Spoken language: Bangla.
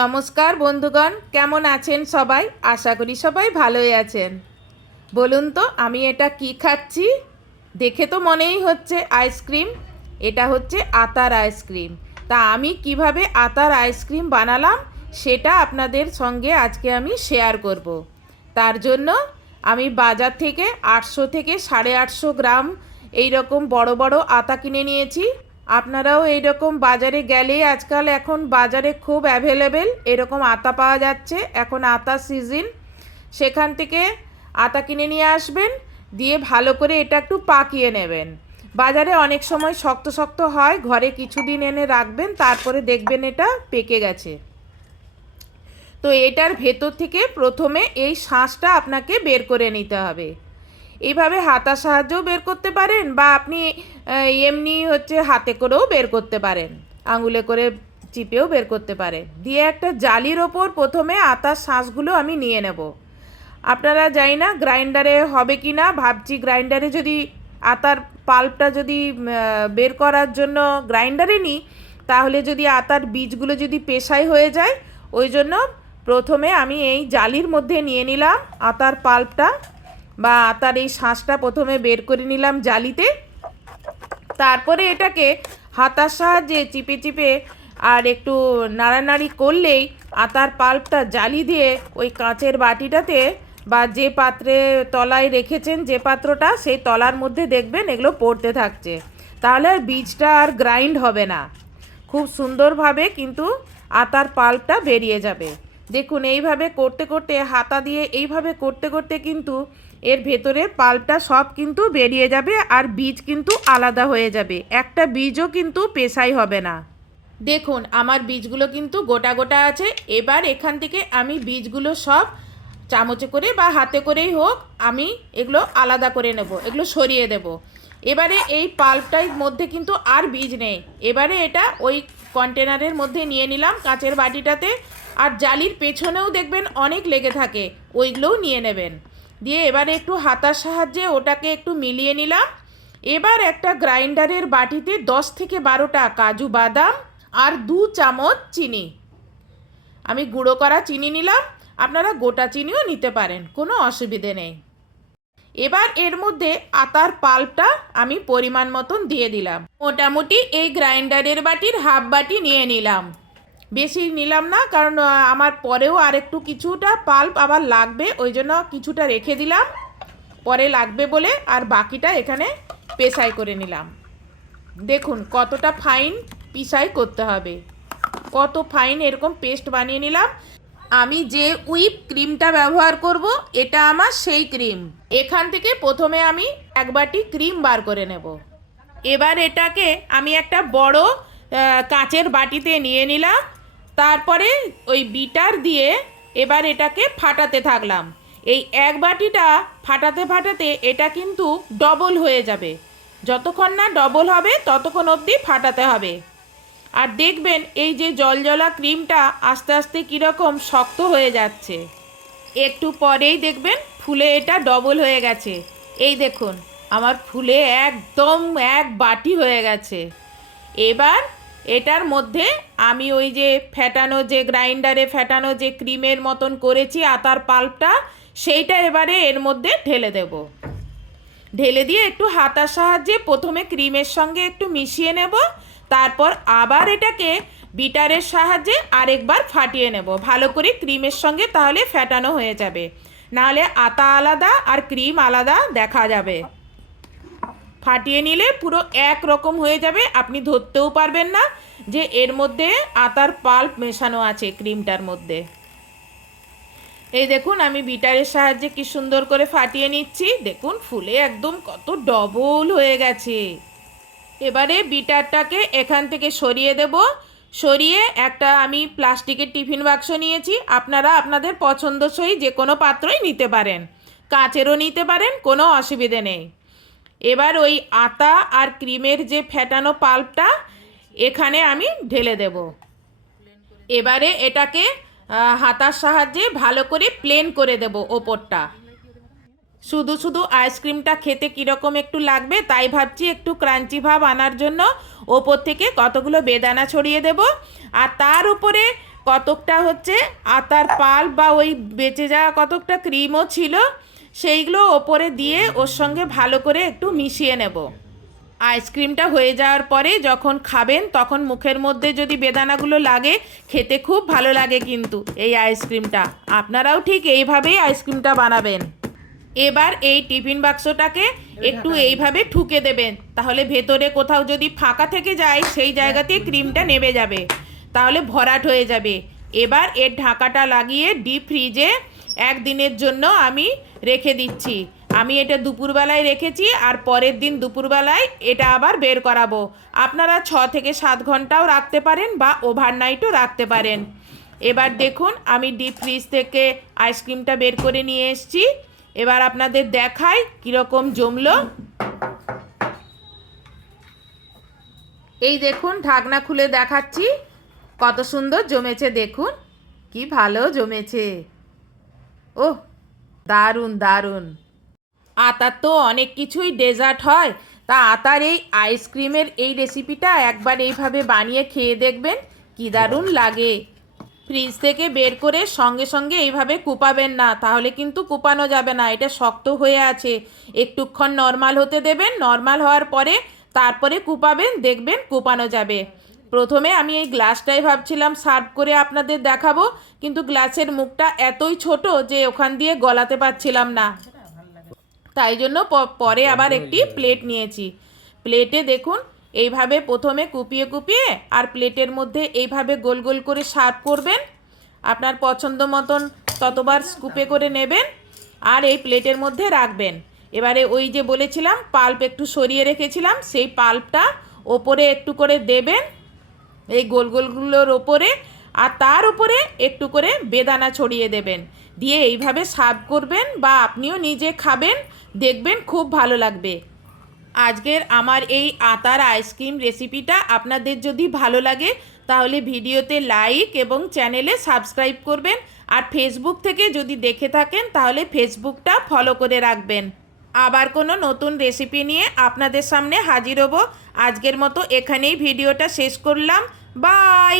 নমস্কার বন্ধুগণ, কেমন আছেন সবাই? আশা করি সবাই ভালোই আছেন। বলুন তো, আমি এটা কি খাচ্ছি? দেখে তো মনেই হচ্ছে আইসক্রিম। এটা হচ্ছে আতার আইসক্রিম। তা আমি কীভাবে আতার আইসক্রিম বানালাম, সেটা আপনাদের সঙ্গে আজকে আমি শেয়ার করব। তার জন্য আমি বাজার থেকে আটশো থেকে সাড়ে আটশো গ্রাম এই রকম বড় বড় আতা কিনে নিয়েছি। আপনারাও এইরকম বাজারে গেলে আজকাল এখন বাজারে খুব অ্যাভেলেবেল এরকম আতা পাওয়া যাচ্ছে। এখন আতা সিজন সেখান থেকে আতা কিনে নিয়ে আসবেন, দিয়ে ভালো করে এটা একটু পাকিয়ে নেবেন। বাজারে অনেক সময় শক্ত শক্ত হয়, ঘরে কিছুদিন এনে রাখবেন, তারপরে দেখবেন এটা পেকে গেছে। তো এটার ভেতর থেকে প্রথমে এই শাঁসটা আপনাকে বের করে নিতে হবে। এইভাবে হাতার সাহায্যেও বের করতে পারেন বা আপনি এমনি হচ্ছে হাতে করেও বের করতে পারেন। আঙুলে করে চিপেও বের করতে পারেন। দিয়ে একটা জালির ওপর প্রথমে আতার শাঁসগুলো আমি নিয়ে নেব। আপনারা জানি না গ্রাইন্ডারে হবে কি না, ভাবছি গ্রাইন্ডারে যদি আতার পাল্পটা যদি বের করার জন্য গ্রাইন্ডারে নিই, তাহলে যদি আতার বীজগুলো যদি পেশাই হয়ে যায়, ওই জন্য প্রথমে আমি এই জালির মধ্যে নিয়ে নিলাম আতার পাল্পটা। বা আতার এই শাঁসটা প্রথমে বের করে নিলাম জালিতে। তারপরে এটাকে হাতার সাহায্যে চিপে চিপে আর একটু নাড়ানাড়ি করলেই আতার পাল্পটা জালি দিয়ে ওই কাঁচের বাটিটাতে বা যে পাত্রে তলায় রেখেছেন যে পাত্রটা, সেই তলার মধ্যে দেখবেন এগুলো পড়তে থাকছে। তাহলে আর বীজটা আর গ্রাইন্ড হবে না। খুব সুন্দরভাবে কিন্তু আতার পাল্পটা বেরিয়ে যাবে। দেখুন, এইভাবে করতে করতে, হাতা দিয়ে এইভাবে করতে করতে কিন্তু এর ভেতরের পাল্পটা সব কিন্তু বেরিয়ে যাবে আর বীজ কিন্তু আলাদা হয়ে যাবে। একটা বীজও কিন্তু পেশাই হবে না। দেখুন, আমার বীজগুলো কিন্তু গোটা গোটা আছে। এবার এখান থেকে আমি বীজগুলো সব চামচে করে বা হাতে করেই হোক, আমি এগুলো আলাদা করে নেব, এগুলো সরিয়ে দেব। এবারে এই পাল্পটার মধ্যে কিন্তু আর বীজ নেই। এবারে এটা ওই কন্টেনারের মধ্যে নিয়ে নিলাম কাঁচের বাটিটাতে। আর জালির পেছনেও দেখবেন অনেক লেগে থাকে, ওইগুলোও নিয়ে নেবেন। দিয়ে এবারে একটু হাতার সাহায্যে ওটাকে একটু মিলিয়ে নিলাম। এবার একটা গ্রাইন্ডারের বাটিতে দশ থেকে বারোটা কাজু বাদাম আর দু চামচ চিনি। আমি গুঁড়ো করা চিনি নিলাম, আপনারা গোটা চিনিও নিতে পারেন, কোনো অসুবিধে নেই। এবার এর মধ্যে আতার পাল্পটা আমি পরিমাণ মতন দিয়ে দিলাম। মোটামুটি এই গ্রাইন্ডারের বাটির হাফ বাটি নিয়ে নিলাম। বেশি নিলাম না, কারণ আমার পরেও আর একটু কিছুটা পাল্প আবার লাগবে, ওই জন্য কিছুটা রেখে দিলাম, পরে লাগবে বলে, আর বাকিটা এখানে পেশাই করে নিলাম। দেখুন কতটা ফাইন পিসাই করতে হবে, কত ফাইন এরকম পেস্ট বানিয়ে নিলাম। আমি যে উইপ ক্রিমটা ব্যবহার করব, এটা আমার সেই ক্রিম এখান থেকে প্রথমে আমি এক বাটি ক্রিম বার করে নেব। এবার এটাকে আমি একটা বড় কাঁচের বাটিতে নিয়ে নিলাম। তারপরে ওই বিটার দিয়ে এবার এটাকে ফাটাতে থাকলাম। এই এক বাটিটা ফাটাতে ফাটাতে এটা কিন্তু ডবল হয়ে যাবে। যতক্ষণ না ডবল হবে, ততক্ষণ অবধি ফাটাতে হবে। আর দেখবেন এই যে জলজলা ক্রিমটা আস্তে আস্তে কীরকম শক্ত হয়ে যাচ্ছে। একটু পরেই দেখবেন ফুলে এটা ডবল হয়ে গেছে। এই দেখুন, আমার ফুলে একদম এক বাটি হয়ে গেছে। এবার এটার মধ্যে আমি ওই যে ফ্যাটানো যে গ্রাইন্ডারে ফ্যাটানো যে ক্রিমের মতন করেছি আতার পাল্পটা, সেইটা এবারে এর মধ্যে ঢেলে দেবো। ঢেলে দিয়ে একটু হাতার সাহায্যে প্রথমে ক্রিমের সঙ্গে একটু মিশিয়ে নেব, তারপর আবার এটাকে বিটারের সাহায্যে আরেকবার ফাটিয়ে নেব। ভালো করে ক্রিমের সঙ্গে তাহলে ফ্যাটানো হয়ে যাবে। নাহলে আতা আলাদা আর ক্রিম আলাদা দেখা যাবে। ফাটিয়ে নিলে পুরো এক রকম হয়ে যাবে, আপনি ধরতেও পারবেন না যে এর মধ্যে আতার পাল্প মেশানো আছে ক্রিমটার মধ্যে। এই দেখুন, আমি বিটারের সাহায্যে কি সুন্দর করে ফাটিয়ে নিচ্ছি। দেখুন, ফুলে একদম কত ডবল হয়ে গেছে। এবারে বিটারটাকে এখান থেকে সরিয়ে দেব। সরিয়ে একটা আমি প্লাস্টিকের টিফিন বাক্স নিয়েছি। আপনারা আপনাদের পছন্দসই যে কোনো পাত্রই নিতে পারেন। কাঁচেরও নিতে পারেন, কোনো অসুবিধে নেই। এবার ওই আতা আর ক্রিমের যে ফ্যাটানো পাল্পটা এখানে আমি ঢেলে দেব। এবারে এটাকে হাতার সাহায্যে ভালো করে প্লেন করে দেব ওপরটা। শুধু শুধু আইসক্রিমটা খেতে কীরকম একটু লাগবে তাই ভাবছি একটু ক্রাঞ্চি ভাব আনার জন্য ওপর থেকে কতগুলো বেদানা ছড়িয়ে দেব। আর তার উপরে কতকটা হচ্ছে আতার পাল বা ওই বেঁচে যাওয়া কতকটা ক্রিমও ছিল সেইগুলো ওপরে দিয়ে ওর সঙ্গে ভালো করে একটু মিশিয়ে নেব। আইসক্রিমটা হয়ে যাওয়ার পরে যখন খাবেন, তখন মুখের মধ্যে যদি বেদানাগুলো লাগে, খেতে খুব ভালো লাগে কিন্তু এই আইসক্রিমটা। আপনারাও ঠিক এইভাবেই আইসক্রিমটা বানাবেন। এবার এই টিফিন বাক্সটাকে একটু এইভাবে ঠুকে দেবেন। তাহলে ভেতরে কোথাও যদি ফাঁকা থেকে যায়, সেই জায়গাতে ক্রিমটা নেমে যাবে। তাহলে ভরাট হয়ে যাবে। এবার এর ঢাকাটা লাগিয়ে ডিপ ফ্রিজে একদিনের জন্য আমি রেখে দিচ্ছি। আমি এটা দুপুরবেলায় রেখেছি আর পরের দিন দুপুরবেলায় এটা আবার বের করাবো। আপনারা ছ থেকে সাত ঘন্টাও রাখতে পারেন বা ওভারনাইটও রাখতে পারেন। এবার দেখুন, আমি ডিপ ফ্রিজ থেকে আইসক্রিমটা বের করে নিয়ে এসেছি। এবার আপনাদের দেখাই কীরকম জমলো। এই দেখুন, ঢাকনা খুলে দেখাচ্ছি। কত সুন্দর জমেছে, দেখুন। কি ভালো জমেছে। ও দারুণ দারুণ। আতার তো অনেক কিছুই ডেজার্ট হয়। তা আতার এই আইসক্রিমের এই রেসিপিটা একবার এইভাবে বানিয়ে খেয়ে দেখবেন, কি দারুণ লাগে। ফ্রিজ থেকে বের করে সঙ্গে সঙ্গে এইভাবে কুপাবেন না, তাহলে কিন্তু কুপানো যাবে না, এটা শক্ত হয়ে আছে। একটুক্ষণ নর্মাল হতে দেবেন নর্মাল হওয়ার পরে তারপরে কুপাবেন, দেখবেন কুপানো যাবে। প্রথমে আমি এই গ্লাসটাই ভাবছিলাম সার্ভ করে আপনাদের দেখাবো, কিন্তু গ্লাসের মুখটা এতই ছোট যে ওখান দিয়ে গলাতে পারছিলাম না। তাই জন্য পরে আবার একটি প্লেট নিয়েছি। প্লেটে দেখুন, এইভাবে প্রথমে কুপিয়ে কুপিয়ে আর প্লেটের মধ্যে এইভাবে গোল গোল করে সার্ভ করবেন। আপনার পছন্দ মতন ততবার স্কুপে করে নেবেন আর এই প্লেটের মধ্যে রাখবেন। এবারে ওই যে বলেছিলাম, পাল্প একটু সরিয়ে রেখেছিলাম, সেই পাল্পটা ওপরে একটু করে দেবেন। এই গোল গোলগুলোর ওপরে আর তার উপরে একটু করে বেদানা ছড়িয়ে দেবেন। দিয়ে এইভাবে সার্ভ করবেন বা আপনিও নিজে খাবেন, দেখবেন খুব ভালো লাগবে। আজকের আমার এই আতার আইসক্রিম রেসিপিটা আপনাদের যদি ভালো লাগে, তাহলে ভিডিওতে লাইক এবং চ্যানেলে সাবস্ক্রাইব করবেন। আর ফেসবুক থেকে যদি দেখে থাকেন, তাহলে ফেসবুকটা ফলো করে রাখবেন। আবার কোনো নতুন রেসিপি নিয়ে আপনাদের সামনে হাজির হব। আজকের মতো এখানেই ভিডিওটা শেষ করলাম। বাই